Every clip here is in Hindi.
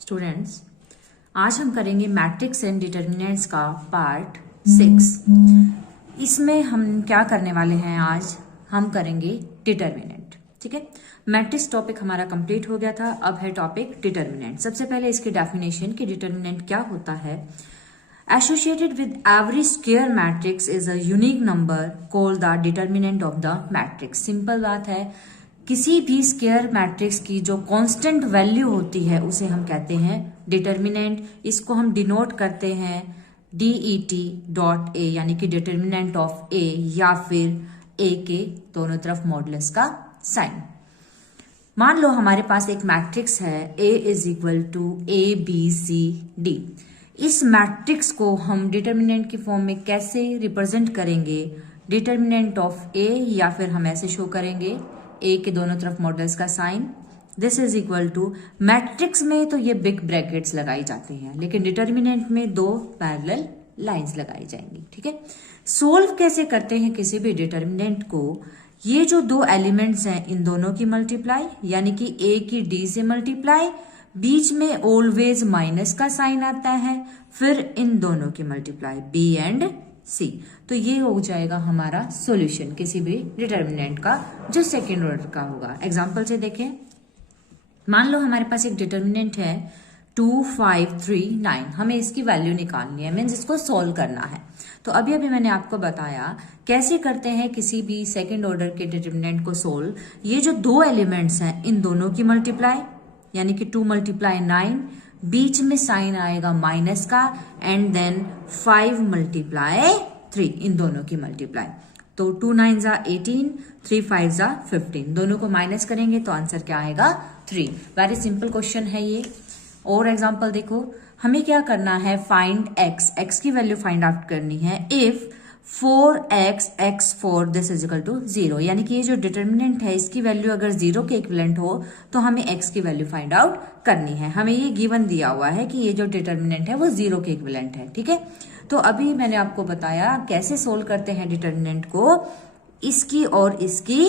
स्टूडेंट्स, आज हम करेंगे मैट्रिक्स एंड डिटर्मिनेंट्स का पार्ट 6। इसमें हम क्या करने वाले हैं, आज हम करेंगे डिटर्मिनेंट। ठीक है, मैट्रिक्स टॉपिक हमारा कंप्लीट हो गया था, अब है टॉपिक डिटर्मिनेंट। सबसे पहले इसकी डेफिनेशन कि डिटर्मिनेंट क्या होता है। Associated with every square matrix is a unique number called the determinant of the matrix. Simple बात है, किसी भी स्क्वायर मैट्रिक्स की जो कांस्टेंट वैल्यू होती है उसे हम कहते हैं डिटर्मिनेंट। इसको हम डिनोट करते हैं DET.A, यानी कि डिटर्मिनेंट ऑफ A, या फिर A के दोनों तरफ मॉडुलस का साइन। मान लो हमारे पास एक मैट्रिक्स है A is equal to ABCD। इस मैट्रिक्स को हम डिटर्मिनेंट की फॉर्म में कैसे रिप्रेजेंट करेंगे, डिटर्मिनेंट ऑफ A, या फिर हम ऐसे शो करेंगे A के दोनों तरफ मॉडुलस का sign, this is equal to, matrix में तो ये बिग ब्रैकेट्स लगाई जाती हैं, लेकिन डिटर्मिनेंट में दो पैरेलल लाइंस लगाई जाएंगी। ठीक है, सोल्व कैसे करते हैं किसी भी डिटर्मिनेंट को। ये जो दो एलिमेंट्स हैं इन दोनों की मल्टीप्लाई, यानी कि A की D से मल्टीप्लाई, बीच में ऑलवेज माइनस का साइन आता है, फिर इन दोनों की मल्टीप्लाई B एंड C। तो ये हो जाएगा हमारा सॉल्यूशन किसी भी डिटर्मिनेंट का जो सेकेंड ऑर्डर का होगा। एग्जांपल से देखें, मान लो हमारे पास एक डिटर्मिनेंट है 2, 5, 3, 9। हमें इसकी वैल्यू निकालनी है, मीन्स इसको सॉल्व करना है। तो अभी अभी मैंने आपको बताया कैसे करते हैं किसी भी सेकेंड ऑर्डर के डिटर्मिनेंट को सोल्व। ये जो दो एलिमेंट्स हैं इन दोनों की मल्टीप्लाई, यानी कि 2 × 9, बीच में साइन आएगा माइनस का, एंड देन 5 × 3, इन दोनों की मल्टीप्लाई। तो 2 9 = 18, 3 5 = 15, दोनों को माइनस करेंगे तो आंसर क्या आएगा 3। वेरी सिंपल क्वेश्चन है ये। और एग्जांपल देखो, हमें क्या करना है, फाइंड x की वैल्यू फाइंड आउट करनी है। If 4x x4 this is equal to 0, यानी कि ये जो डिटर्मिनेंट है इसकी वैल्यू अगर 0 के इक्विवेलेंट हो तो हमें x की वैल्यू फाइंड आउट करनी है। हमें ये गिवन दिया हुआ है कि ये जो डिटर्मिनेंट है वो 0 के इक्विवेलेंट है। ठीक है, तो अभी मैंने आपको बताया कैसे सोल्व करते हैं डिटर्मिनेंट को। इसकी और इसकी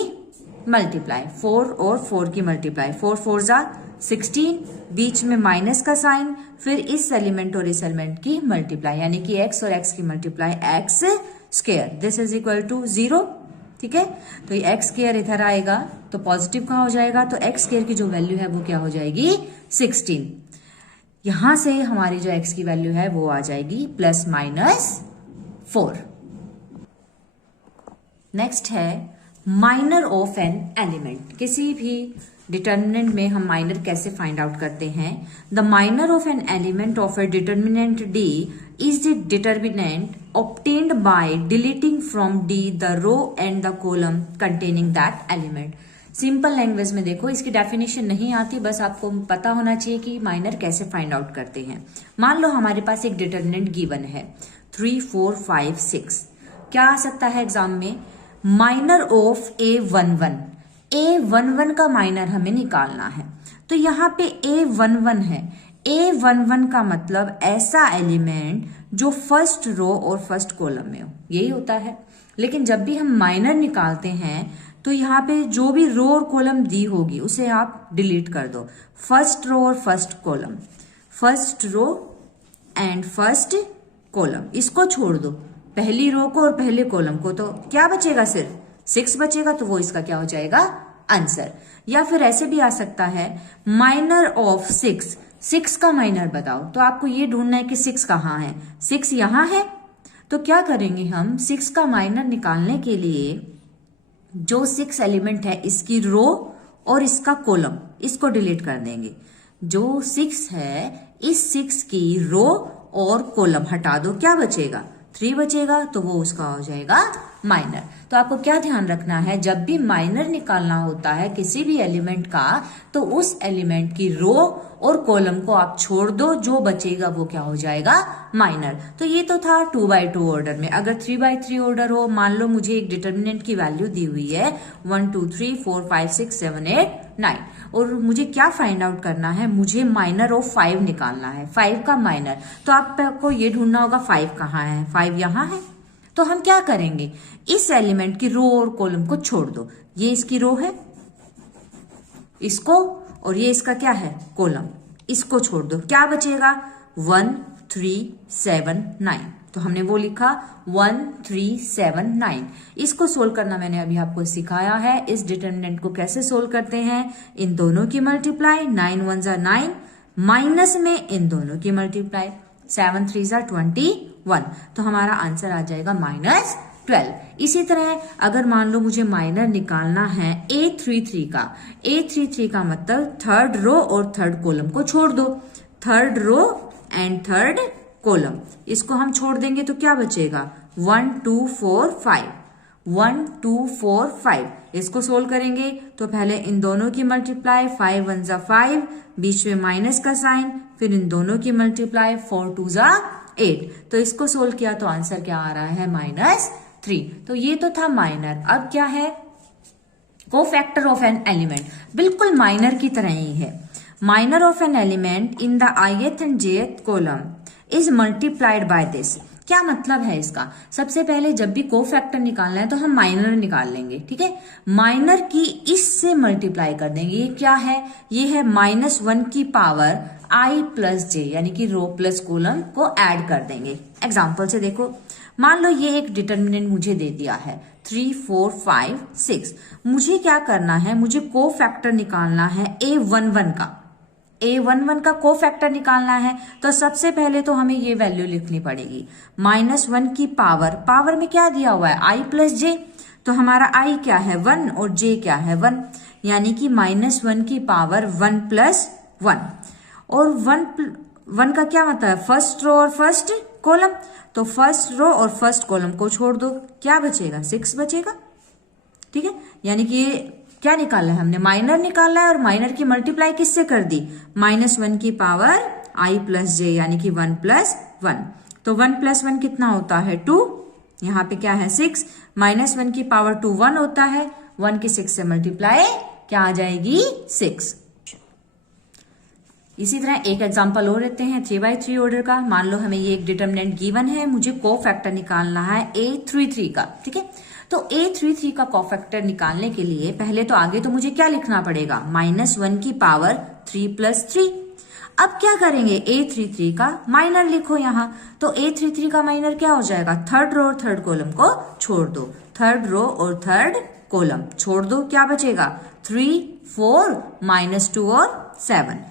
मल्टीप्लाई, 4 और 4 की मल्टीप्लाई, 4 4 = 16, बीच में माइनस का साइन, फिर इस एलिमेंट और इस एलिमेंट की मल्टीप्लाई, यानी कि x और x की multiply x square, this is equal to 0। ठीक है, तो ये x स्क्वायर इधर आएगा तो पॉजिटिव कहाँ हो जाएगा, तो x स्क्वायर की जो वैल्यू है वो क्या हो जाएगी 16। यहां से हमारी जो x की वैल्यू है वो आ जाएगी ±4। नेक्स्ट है माइनर ऑफ एन एलिमेंट। किसी भी डिटर्मिनेंट में हम माइनर कैसे फाइंड आउट करते हैं। The minor of an element of A determinant D is the determinant obtained by deleting from D the row and the column containing that element। Simple language में देखो, इसकी डेफिनेशन नहीं आती, बस आपको पता होना चाहिए कि माइनर कैसे फाइंड आउट करते हैं। मान लो हमारे पास एक डिटर्मिनेंट गिवन है 3, 4, 5, 6। क्या आ सकता है एग्जाम में, माइनर ऑफ A11। A11 का माइनर हमें निकालना है, तो यहाँ पे A11 है। A11 का मतलब ऐसा एलिमेंट जो फर्स्ट रो और फर्स्ट कॉलम में हो, यही होता है। लेकिन जब भी हम माइनर निकालते हैं तो यहाँ पे जो भी रो और कॉलम दी होगी उसे आप डिलीट कर दो। फर्स्ट रो और first column, first row and first column, इसको छोड़ दो, पहली रो को और पहले कॉलम को, तो क्या बचेगा, सिर्फ 6 बचेगा। तो वो इसका क्या हो जाएगा आंसर। या फिर ऐसे भी आ सकता है माइनर ऑफ 6, 6 का माइनर बताओ, तो आपको ये ढूंढना है कि 6 कहाँ है। 6 यहाँ है, तो क्या करेंगे हम, 6 का माइनर निकालने के लिए जो 6 एलिमेंट है इसकी रो और इसका कॉलम, इसको डिलीट कर देंगे। जो 6 है इस 6 की रो और कॉलम हटा दो, क्या बचेगा 3 बचेगा, तो वो उसका हो जाएगा माइनर। तो आपको क्या ध्यान रखना है, जब भी माइनर निकालना होता है किसी भी एलिमेंट का, तो उस एलिमेंट की रो और कॉलम को आप छोड़ दो, जो बचेगा वो क्या हो जाएगा माइनर। तो ये तो था 2/2 ऑर्डर में। अगर 3/3 ऑर्डर हो, मान लो मुझे एक डिटर्मिनेंट की वैल्यू दी हुई है 1 2 3 4 5 6 7 8 9, और मुझे क्या फाइंड आउट करना है, मुझे माइनर ऑफ 5 निकालना है, 5 का माइनर। तो आपको ये ढूंढना होगा 5 कहाँ है, 5 यहाँ है। तो हम क्या करेंगे, इस एलिमेंट की रो और कॉलम को छोड़ दो। ये इसकी रो है, इसको, और ये इसका क्या है, कॉलम, इसको छोड़ दो। क्या बचेगा, 1 3 7 9। तो हमने वो लिखा 1 3 7 9। इसको सोल्व करना मैंने अभी आपको सिखाया है। इस डिटर्मिनेंट को कैसे सोल्व करते हैं, इन दोनों की मल्टीप्लाई, 9 1 जा 9, माइनस में इन दोनों की मल्टीप्लाई, 7 3 जा 21। तो हमारा आंसर आ जाएगा -12। इसी तरह अगर मान लो मुझे माइनर निकालना है A33 का, A33 का मतलब थर्ड रो और थर्ड कॉलम को छोड़ दो, third row and third column, इसको हम छोड़ देंगे तो क्या बचेगा, 1 2 4 5, 1 2 4 5। इसको सोल्व करेंगे तो पहले इन दोनों की मल्टीप्लाई, 5 1 जा 5, बीच में माइनस का साइन, फिर इन दोनों की मल्टीप्लाई, 4 2 जा 8। तो इसको सोल्व किया तो आंसर क्या आ रहा है, -3। तो ये तो था माइनर। अब क्या है, कोफैक्टर ऑफ एन एलिमेंट, बिल्कुल माइनर की तरह ही है। Minor of an element in the ith and jth column is multiplied by this. क्या मतलब है इसका, सबसे पहले जब भी कोफैक्टर निकालना है तो हम माइनर निकाल लेंगे, ठीक है। माइनर की इससे मल्टीप्लाई कर देंगे। ये क्या है, ये है -1 की पावर i प्लस j, यानी कि रो प्लस कॉलम को ऐड कर देंगे। एग्जाम्पल से देखो, मान लो ये एक डिटर्मिनेंट मुझे दे दिया है 3 4 5 6। मुझे क्या करना है, मुझे कोफैक्टर निकालना है A11 का, A11 का कोफैक्टर निकालना है। तो सबसे पहले तो हमें ये वैल्यू लिखनी पड़ेगी, -1 की पावर में क्या दिया हुआ है, i प्लस j। तो हमारा i क्या है 1 और j क्या है 1, यानी कि -1 की पावर 1 प्लस 1। और 1 का क्या मतलब है, फर्स्ट रो और फर्स्ट कॉलम। तो फर्स्ट रो और फर्स्ट कॉलम को छोड़ दो, क्या बचेगा, 6 बचेगा, ठीक है। यानी कि ये क्या निकाला है हमने, माइनर निकाला है, और माइनर की मल्टीप्लाई किससे कर दी, -1 की पावर i प्लस j, यानी कि 1 प्लस 1। तो 1 प्लस 1 कितना होता है 2, यहाँ पे क्या है 6, -1 की पावर 2 1 होता है, 1 की 6 से मल्टीप्लाई क्या आ जाएगी 6। इसी तरह एक एग्जांपल और लेते हैं 3/3 ऑर्डर का। मान लो हमें ये एक डिटर्मिनेंट गिवन है, मुझे कोफैक्टर निकालना है A33 का, ठीक है। तो A33 का कोफैक्टर निकालने के लिए पहले तो आगे तो मुझे क्या लिखना पड़ेगा, -1 की पावर 3 प्लस 3। अब क्या करेंगे, A33 का माइनर लिखो यहाँ। तो A33 का माइनर क्या हो जाएगा, थर्ड रो और थर्ड कॉलम को छोड़ दो, थर्ड रो और थर्ड कॉलम छोड़ दो, क्या बचेगा 3 4 -2 और 7।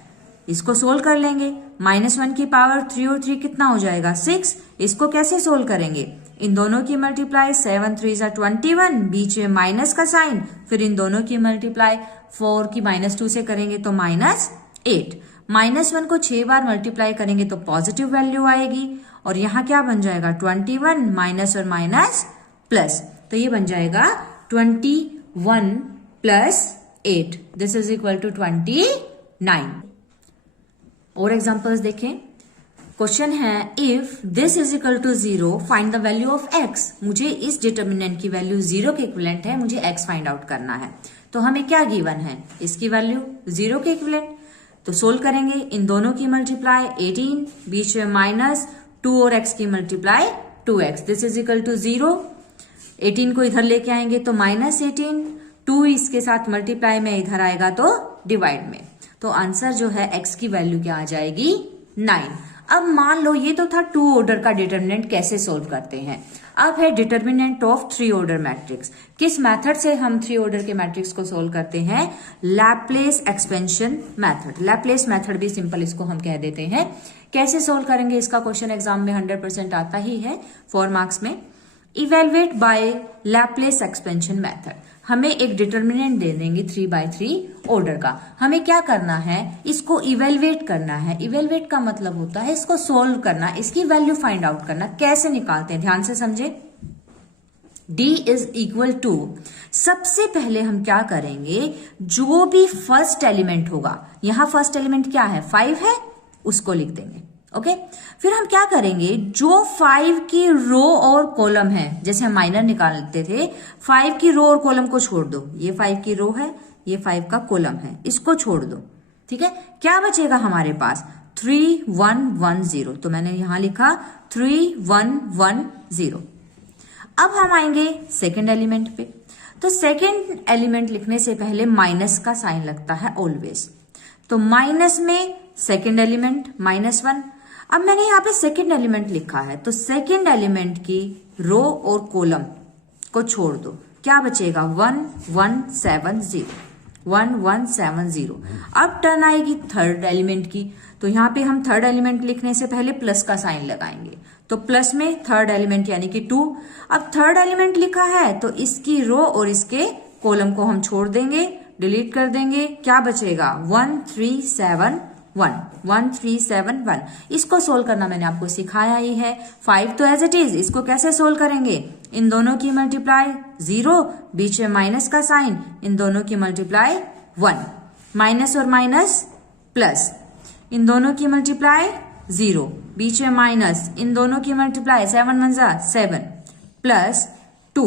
इसको सोल्व कर लेंगे, -1 की पावर 3 और 3 कितना हो जाएगा 6। इसको कैसे सोल्व करेंगे, इन दोनों की मल्टीप्लाई, 7 3 जा 21, बीच में माइनस का साइन, फिर इन दोनों की मल्टीप्लाई 4 की -2 से करेंगे तो -8। -1 को 6 बार मल्टीप्लाई करेंगे तो पॉजिटिव वैल्यू आएगी, और यहाँ क्या बन जाएगा 21, माइनस और माइनस प्लस, तो ये बन जाएगा 21 plus 8, this is equal to 29। और एग्जांपल्स देखें। क्वेश्चन है if this is equal to 0 find the value of x। मुझे इस डिटर्मिनेंट की वैल्यू 0 के इक्विवेलेंट है, मुझे x फाइंड आउट करना है। तो हमें क्या गिवन है, इसकी वैल्यू 0 के इक्विवेलेंट। तो सोल्व करेंगे, इन दोनों की मल्टीप्लाई 18, बीच में माइनस 2 और x की multiply 2x, this is equal to 0। 18 को इधर लेके आएंगे तो -18, 2 इसके साथ मल्टीप्लाई में इधर आएगा तो डिवाइड में। तो आंसर जो है x की वैल्यू क्या आ जाएगी 9। अब मान लो ये तो था 2 ऑर्डर का डिटर्मिनेंट, कैसे सोल्व करते हैं। अब है डिटर्मिनेंट ऑफ 3 ऑर्डर मैट्रिक्स। किस मेथड से हम 3 ऑर्डर के मैट्रिक्स को सोल्व करते हैं, Laplace expansion method. Laplace method भी सिंपल इसको हम कह देते हैं। कैसे सोल्व करेंगे, इसका क्वेश्चन एग्जाम में 100% आता ही है 4 मार्क्स में। Evaluate by Laplace expansion method, हमें एक डिटर्मिनेंट दे देंगे 3/3 ऑर्डर का। हमें क्या करना है, इसको इवेलुएट करना है। इवेलुएट का मतलब होता है इसको सोल्व करना, इसकी वैल्यू फाइंड आउट करना। कैसे निकालते हैं, ध्यान से समझे। D इज इक्वल टू, सबसे पहले हम क्या करेंगे, जो भी फर्स्ट एलिमेंट होगा, यहां फर्स्ट एलिमेंट क्या है 5 है, उसको लिख देंगे, ओके। फिर हम क्या करेंगे, जो 5 की रो और कॉलम है, जैसे हम माइनर निकालते थे, 5 की रो और कॉलम को छोड़ दो। ये 5 की रो है, ये 5 का कॉलम है, इसको छोड़ दो, ठीक है। क्या बचेगा हमारे पास 3 1 1 0। तो मैंने यहां लिखा 3 1 1 0। अब हम आएंगे सेकेंड एलिमेंट पे। तो सेकेंड एलिमेंट लिखने से पहले माइनस का साइन लगता है ऑलवेज। तो माइनस में सेकेंड एलिमेंट -1। अब मैंने यहाँ पे सेकेंड एलिमेंट लिखा है, तो सेकेंड एलिमेंट की रो और कॉलम को छोड़ दो, क्या बचेगा 1170, 1170। अब टर्न आएगी थर्ड एलिमेंट की, तो यहाँ पे हम थर्ड एलिमेंट लिखने से पहले प्लस का साइन लगाएंगे, तो प्लस में थर्ड एलिमेंट यानी कि 2। अब थर्ड एलिमेंट लिखा है तो इसकी रो और इसके कॉलम को हम छोड़ देंगे, डिलीट कर देंगे, क्या बचेगा 1371, 1371। इसको सोल्व करना मैंने आपको सिखाया ही है। 5 तो एज इट इज, इसको कैसे सोल्व करेंगे, इन दोनों की मल्टीप्लाई 0, बीच में माइनस का साइन, इन दोनों की मल्टीप्लाई 1, माइनस और माइनस प्लस, इन दोनों की मल्टीप्लाई 0, बीच में माइनस, इन दोनों की मल्टीप्लाई 7 1 जा 7 प्लस 2।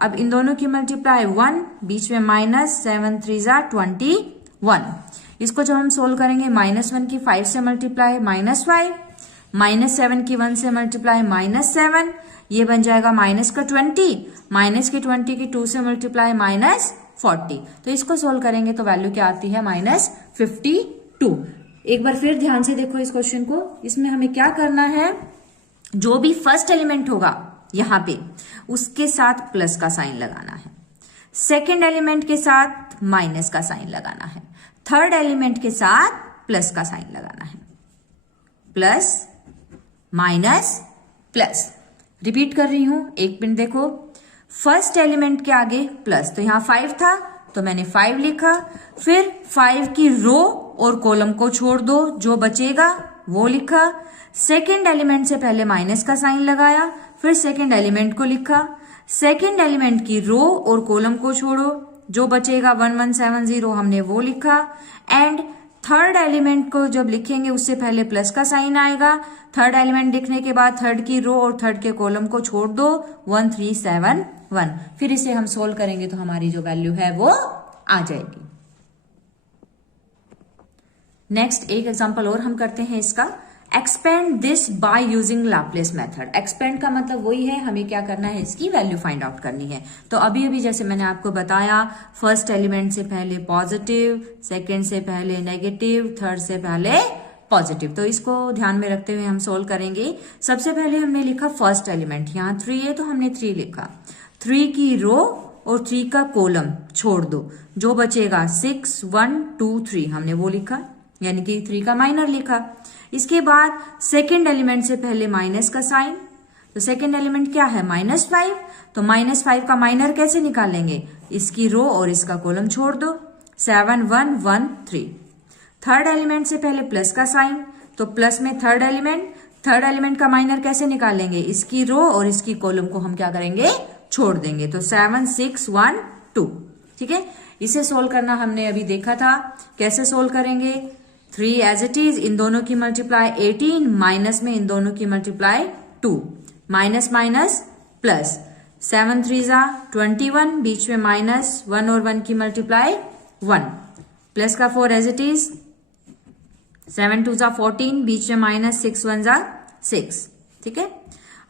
अब इन दोनों की मल्टीप्लाई 1, बीच में माइनस, 7 3 जा 21। इसको जब हम सोल्व करेंगे, -1 की 5 से मल्टीप्लाई -5, -7 की 1 से मल्टीप्लाई -7, ये बन जाएगा माइनस का 20, माइनस की 20 की 2 से मल्टीप्लाई -40। तो इसको सोल्व करेंगे तो वैल्यू क्या आती है -52। एक बार फिर ध्यान से देखो इस क्वेश्चन को। इसमें हमें क्या करना है, जो भी फर्स्ट एलिमेंट होगा यहां पे उसके साथ प्लस का साइन लगाना है, सेकेंड एलिमेंट के साथ माइनस का साइन लगाना है, थर्ड एलिमेंट के साथ प्लस का साइन लगाना है, प्लस माइनस प्लस। रिपीट कर रही हूं, एक मिनट देखो। फर्स्ट एलिमेंट के आगे प्लस, तो यहां 5 था तो मैंने 5 लिखा, फिर 5 की रो और कॉलम को छोड़ दो, जो बचेगा वो लिखा। सेकेंड एलिमेंट से पहले माइनस का साइन लगाया, फिर सेकेंड एलिमेंट को लिखा, सेकेंड एलिमेंट की रो और कॉलम को छोड़ो, जो बचेगा 1170 हमने वो लिखा। एंड थर्ड एलिमेंट को जब लिखेंगे उससे पहले प्लस का साइन आएगा, थर्ड एलिमेंट लिखने के बाद थर्ड की रो और थर्ड के कॉलम को छोड़ दो, 1371। फिर इसे हम सोल्व करेंगे तो हमारी जो वैल्यू है वो आ जाएगी। नेक्स्ट एक एग्जांपल और हम करते हैं इसका। Expand this by using Laplace method. Expand का मतलब वही है, हमें क्या करना है, इसकी वैल्यू फाइंड आउट करनी है। तो अभी अभी जैसे मैंने आपको बताया, फर्स्ट एलिमेंट से पहले पॉजिटिव, सेकेंड से पहले नेगेटिव, थर्ड से पहले पॉजिटिव। तो इसको ध्यान में रखते हुए हम सोल्व करेंगे। सबसे पहले हमने लिखा फर्स्ट एलिमेंट, यहाँ 3 है तो हमने 3 लिखा, 3 की रो और 3 का कॉलम छोड़ दो, जो बचेगा 6 1 2 3 हमने वो लिखा, यानी कि 3 का माइनर लिखा। इसके बाद सेकेंड एलिमेंट से पहले माइनस का साइन, तो सेकेंड एलिमेंट क्या है -5, तो -5 का माइनर कैसे निकालेंगे, इसकी रो और इसका कॉलम छोड़ दो, 7 1 1 3। थर्ड एलिमेंट से पहले प्लस का साइन, तो प्लस में थर्ड एलिमेंट का माइनर कैसे निकालेंगे, इसकी रो और इसकी कॉलम को हम क्या करेंगे, छोड़ देंगे, तो 7 6 1 2। ठीक है, इसे सोल्व करना हमने अभी देखा था, कैसे सोल्व करेंगे। 3 एज इट इज, इन दोनों की मल्टीप्लाई 18, माइनस में इन दोनों की मल्टीप्लाई 2, माइनस माइनस प्लस, 7 3 जा 21, बीच में माइनस, 1 और 1 की मल्टीप्लाई 1, प्लस का 4 एज इट इज, 7 2 जा 14, बीच में माइनस, 6 1 जा 6। ठीक है,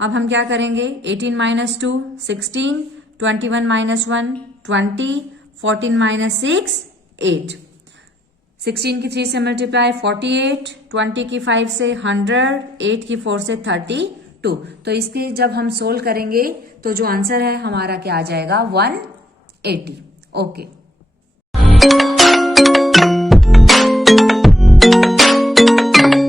अब हम क्या करेंगे, 18 माइनस 2 16, 21 माइनस 1 20, 14 माइनस 6 8, 16 की 3 से मल्टीप्लाई 48, 20 की 5 से 100, 8 की 4 से 32। तो इसके जब हम सोल्व करेंगे तो जो आंसर है हमारा क्या आ जाएगा 180। ओके।